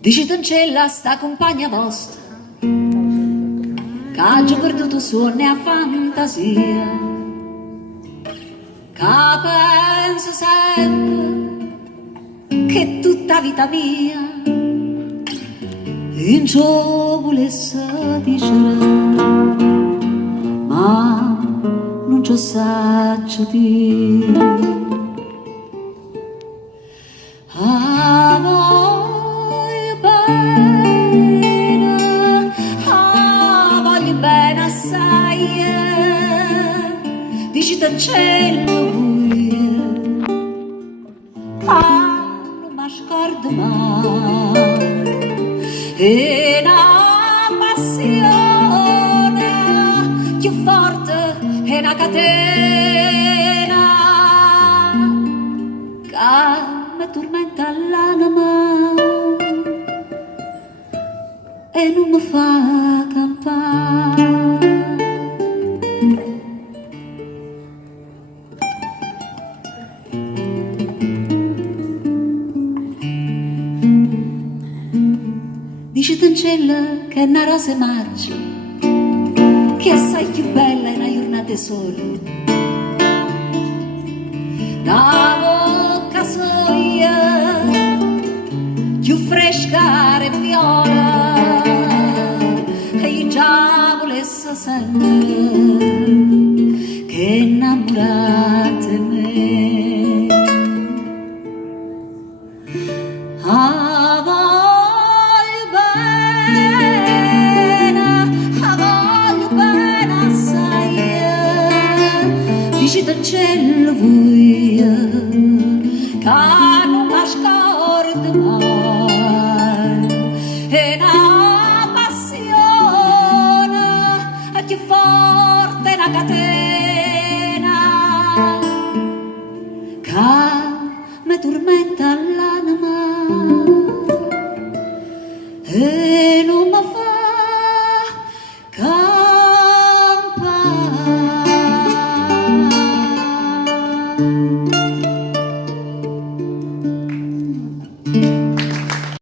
Dici Toncella sta compagna vostra che ha già perduto suoni a fantasia, che penso sempre che tutta vita mia in ciò volesse dicere, ma non ci saggio dire. Voglio bene assai, dici Toncella vuoi, non mi scordo mai, e una passione più forte è una catena che mi tormenta l'anima e non mi fa campare. Dici Toncella che è una rosa marcia, che è assai più bella in una giornata sola, da bocca soia più fresca e viola, e io già volesse sentire che innamorate me. Voglio bene assai, dici Toncella vuoi, che non mi scordo mai, e una passione è più forte una catena che mi tormenta l'anima e non mi